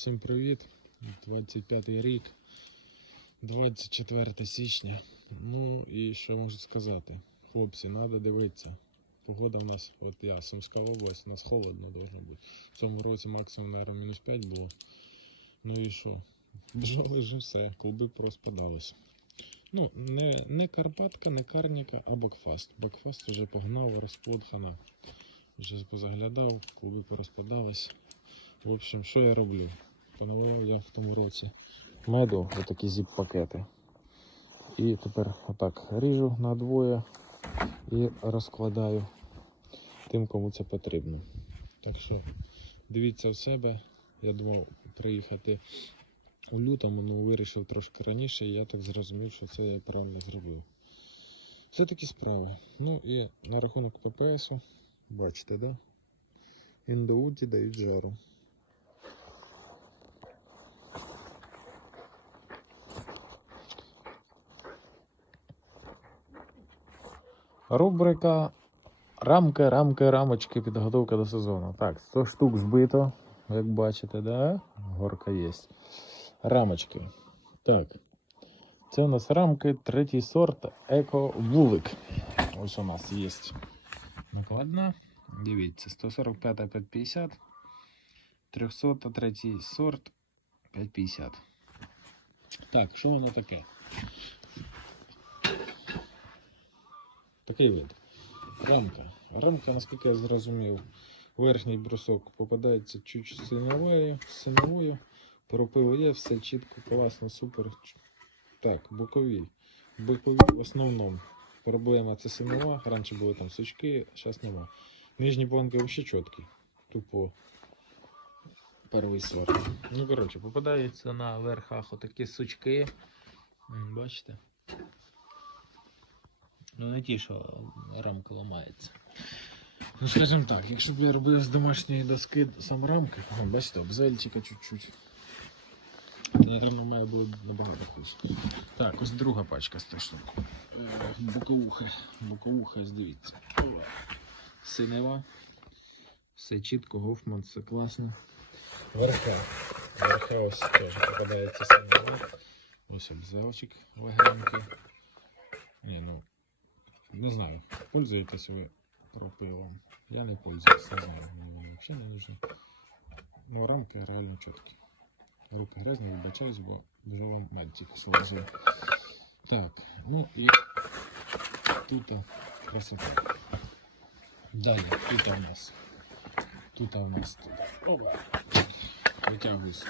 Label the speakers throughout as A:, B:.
A: всім привіт. 25 рік, 24 січня. Ну і що можу сказати? Хлопці, треба дивитися. Погода в нас, от я, Сумська область, у нас холодно должно бути. В цьому році максимум, наверное, мінус 5 було. Ну і що? Бджоли вже все, клуби порозпадалися. Ну, не, не Карпатка, не Карніка, а Бокфаст. Бокфаст вже погнав, розплод хана. Вже позаглядав, клуби порозпадались. В общем, що я роблю? Поналивав я в тому році меду, отакі зіп-пакети. І тепер отак ріжу на двоє і розкладаю тим, кому це потрібно. Так що дивіться в себе. Я думав приїхати у лютому, але вирішив трошки раніше, і я так зрозумів, що це я правильно зробив. Це такі справи. Ну і на рахунок ППСу, бачите, да? Індоуті дають жару. Рубрика Рамки, рамки, рамочки, підготовка до сезону. Так, 100 штук збито, як бачите, да? Горка є. Рамочки. Так. Це у нас рамки, третій сорт Еко Вулик. Ось у нас є накладна. Дивіться, 145 550. 300 третій сорт 550. Так, що воно таке? Такий вид. Рамка. Рамка, наскільки я зрозумів, верхній брусок попадається чуть синовою, синовою. Пропил є, все чітко, класно, супер. Так, бокові. Бокові в основному. Проблема це синова. Раніше були там сучки, зараз нема. Нижні планки взагалі чіткі. Тупо перший сорт. Ну, коротше, попадаються на верхах отакі сучки. Бачите? Ну, не ті, що рамка ламається. Ну, скажімо так, якщо б я робив з домашньої доски сам рамки, о, бачите, обзельчика чуть-чуть. То, має було б набагато хуже. Так, ось друга пачка 100 штук. Е, Боковуха. Боковуха, дивіться. Синева. Все чітко, Гофман, все класно. Верха. Верха ось теж попадається синева. Ось обзелчик легенький. Не знаю, пользуєтесь ви пропилом. Я не пользуюсь, не знаю, мені взагалі не нужно. Ну, рамки реально чіткі. Руки грязні, вибачаюсь, бо вже вам тільки слазив. Так, ну і тут красота. Далі, тут у нас. Тут у нас. Опа. Витягуюсь.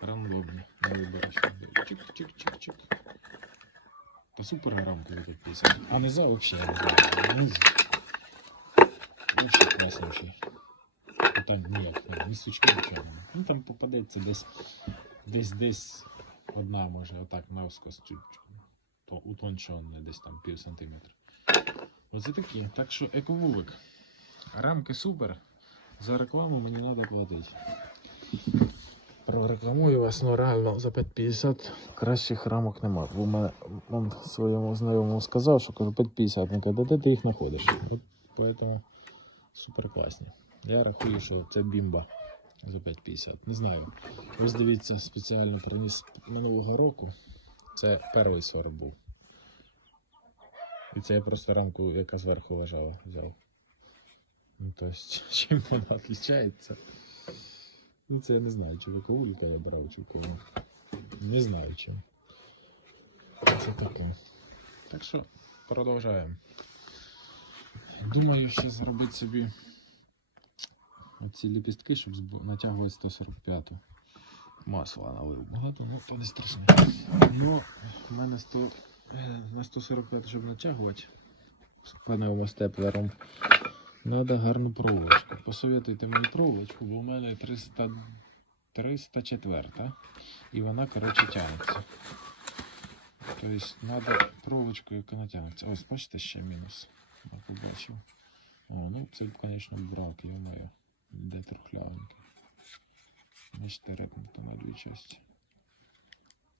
A: Рандомно на виборочку. Чик-чик-чик-чик. Та супер так писать. А низа знаю. Низ. Вообще класніший. Питань ніяк. Ні сучки нічого. Ну там попадеться десь десь десь одна може отак навскос то утончене десь там пів сантиметра. Оце такі. Так що ековулик. Рамки супер. За рекламу мені треба платити. Прорекламую вас, ну реально за 5,50 кращих рамок нема. Бо мене он своєму знайомому сказав, що кажу 5,50, він каже, де ти їх знаходиш? І Поэтому супер класні. Я рахую, що це бімба за 5,50. Не знаю. Ось дивіться, спеціально приніс минулого року. Це перший сорт був. І це я просто рамку, яка зверху лежала, взяв. Ну, тобто, чим вона відрізняється? Ну, це я не знаю, чи віковуліка я брав, чи кому. Не знаю чим. Це таке. Так що продовжаємо. Думаю, ще зробити собі оці ліпістки, щоб натягувати 145-ту. Масла налив багато, ну то не страшно. Ну, в мене 100, е, на 145, щоб натягувати з панелом степлером, треба гарну проволочку. Посоветуйте мені проволочку, бо в мене 300, 304 і вона, коротше, тягнеться. Тобто треба проволочку, яка натягнеться. Ось, бачите, ще мінус. Я побачив. О, ну це, звісно, брак, я маю. Де трухлявенький. Бачите, репнуто на дві часті.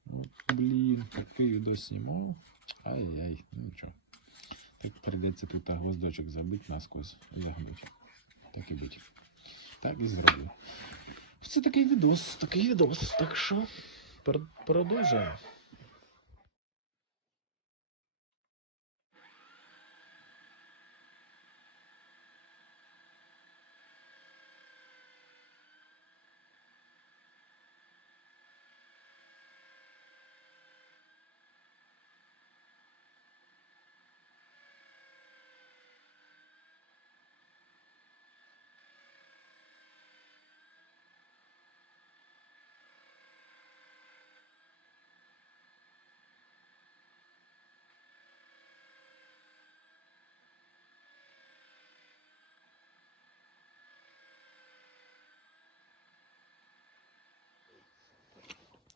A: От, блін, такий відео знімав. Ай-яй, ну нічого. Так прийдеться тут гвоздочок забити наскось і загнути. Так і будь. Так і зроблю. Це такий відос, такий відос. Так що продовжуємо.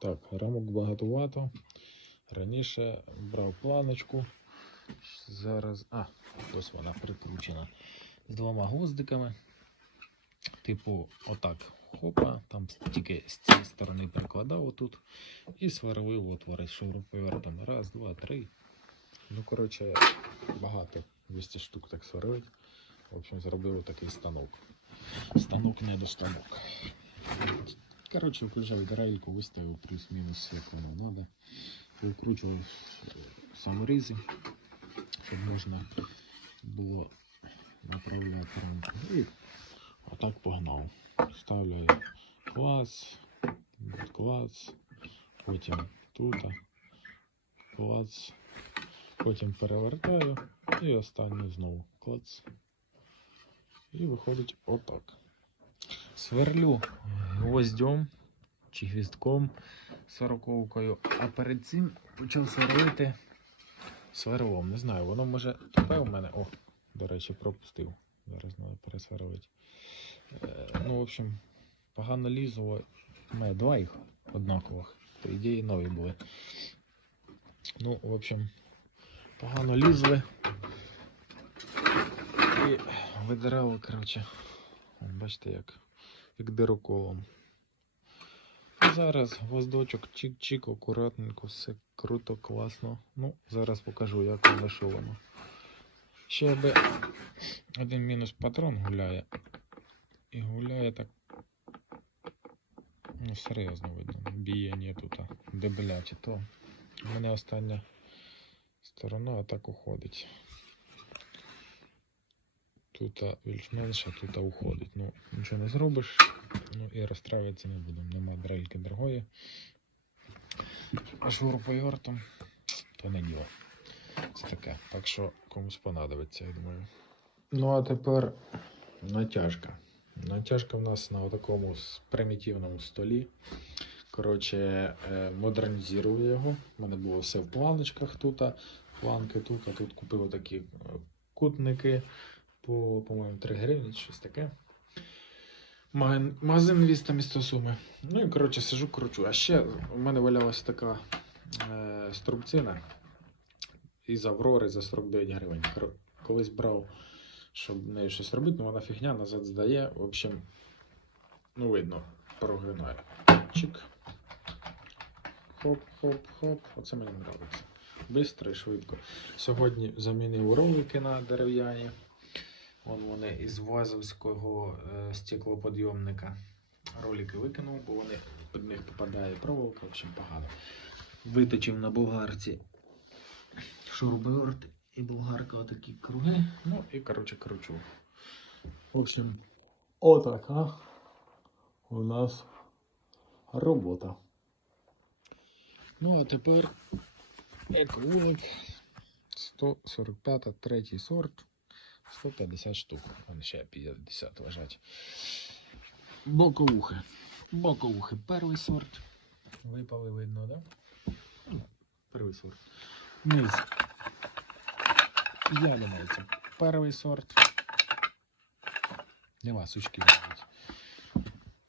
A: Так, рамок багатувато. Раніше брав планочку. Зараз. А, ось вона прикручена з двома гвоздиками. Типу, отак. Хопа, там тільки з цієї сторони прикладав отут і сверлив отвори шуруповертом. Раз, два, три. Ну, коротше, багато 200 штук так сверлить. В общем, зробив такий станок. Станок не до станок. Коротше, включав дрельку, виставив плюс-мінус, як воно треба. Викручував е, саморізи, щоб можна було направляти рамку. І отак погнав. Ставляю клац, клац, потім тут, клац, потім перевертаю і останній знову клац. І виходить отак. Сверлю гвоздем чи гвіздком сороковкою, а перед цим почав сверлити сверлом. Не знаю, воно може тупе у мене. О, до речі, пропустив. Зараз треба пересверлити. Е, ну, в общем, погано лізло. У мене два їх однакових. По ідеї нові були. Ну, в общем, погано лізли. І видирало, коротше. Бачите, як дироколом. Зараз гвоздочок чик-чик, акуратненько, все круто, класно. Ну, зараз покажу, як воно. Ще би один мінус патрон гуляє. І гуляє так. Ну, серйозно видно. Біяння тут, а, дебеляті. То в мене остання сторона отак уходить. Тут більш-менш, а тут уходить. Ну, нічого не зробиш. Ну і розстраюватися не будемо. Нема дрельки другої. А шуруповертом то не діло. Це таке. Так що комусь понадобиться, я думаю. Ну а тепер натяжка. Натяжка в нас на такому примітивному столі. Коротше, е, модернізую його. У мене було все в планочках тут, планки тут, а тут купив такі е, кутники по, по-моєму, 3 гривні, щось таке. Магазин невіста місто Суми. Ну і коротше сижу, кручу. А ще у мене валялася така е, струбцина із Аврори за 49 гривень. Колись брав, щоб нею щось робити, але вона фігня назад здає. В общем, ну видно, прогинає. Чик. Хоп-хоп-хоп. Оце мені подобається. Бистро і швидко. Сьогодні замінив ролики на дерев'яні. Вон вони із Вазовського е, стеклоподйомника. Ролики викинув, бо вони під них попадає проволока, в общем, погано. Виточив на болгарці шуруповерт і болгарка отакі круги. Ну і коротше кручу. В общем, отака у нас робота. Ну а тепер еквулик 145 третій сорт. 150 штук. Вон ще 50 лежать. Боковухи. Боковухи. Перший сорт. Випали видно, да? Ну, Перший сорт. Низ. Я думаю, це перший сорт. Нема сучки навіть.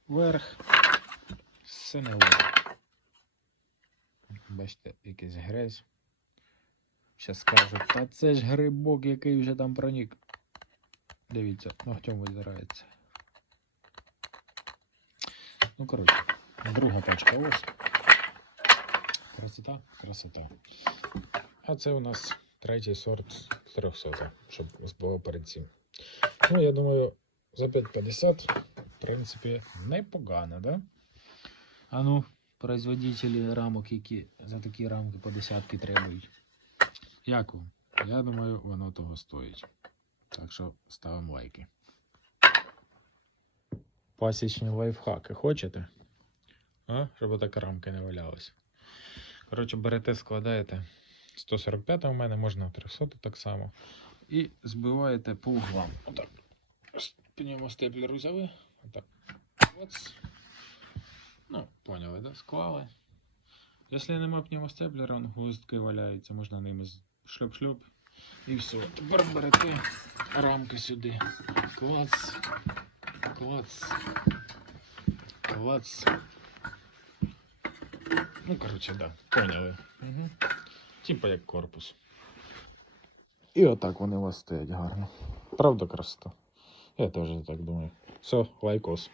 A: Верх. Синевий. Бачите, якийсь грязь. Щас скажуть, та це ж грибок, який вже там пронік. Дивіться, ногтем видирається. Ну, коротше, друга пачка ось. Красота, красота. А це у нас третій сорт 300, щоб було перед цим. Ну, я думаю, за 5,50 в принципі, непогано, да? А ну, производителі рамок, які за такі рамки по десятки требують. Як вам? Я думаю, воно того стоїть. Так що ставимо лайки. Пасічні лайфхаки хочете? А? Щоб така рамка не валялась. Коротше, берете, складаєте 145 у мене, можна 300 так само. І збиваєте по углам. Отак. Пневмостеплер взяли. Отак. Оц. Ну, поняли, да? Склали. Якщо немає пневмостеплера, он гвоздки валяються, можна ними шльоп-шльоп. І все. Тепер берете рамки сюди. Клац. Клац. Клац. Ну, коротше, да, поняли. Угу. Типа як корпус. І отак вони у вас стоять гарно. Правда красота? Я теж так думаю. Все, лайкос.